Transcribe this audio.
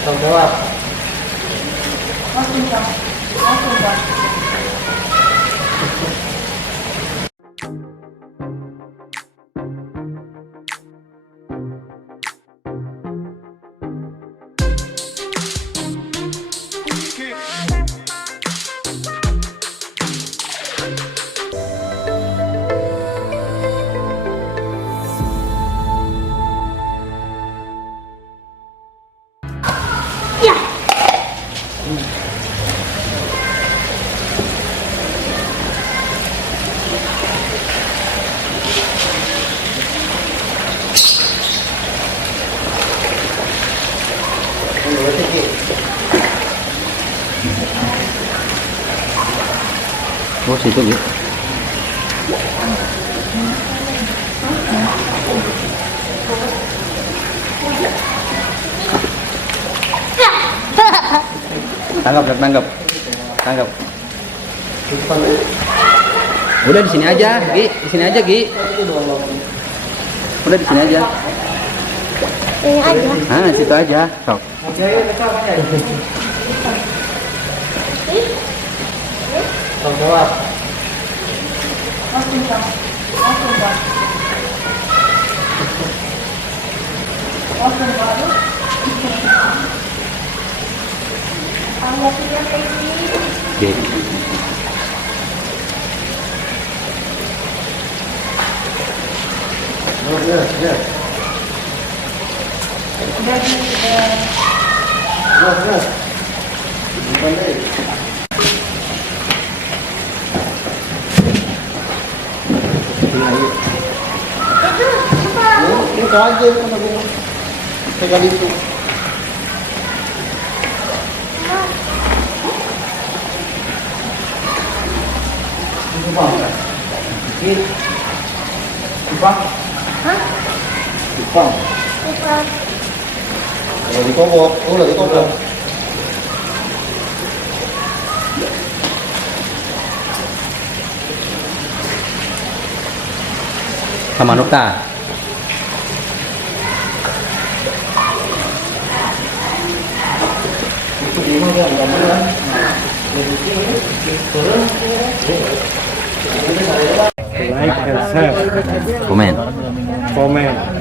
Tenggelam. Langsung bang, langsung bang. Ya. Oh, situ gitu. Tangkap, tangkap. Tangkap. Udah di sini aja, Gi. Di sini aja, Gi. Udah di sini aja. Ini aja. Ah, situ aja. Sok. Tenggelam. Langsung bang, langsung bang. Langsung bang. Ayah sudah ini. Gi. Ini kaget kan aku. Pegang itu. Jepang. Jepang. Hah? Jepang. Bukan. Kalau di Kobok, di Kobok. Sama Nukta. Itu di mana kan? Gamelan. Turun. Like and share, Komen. comment.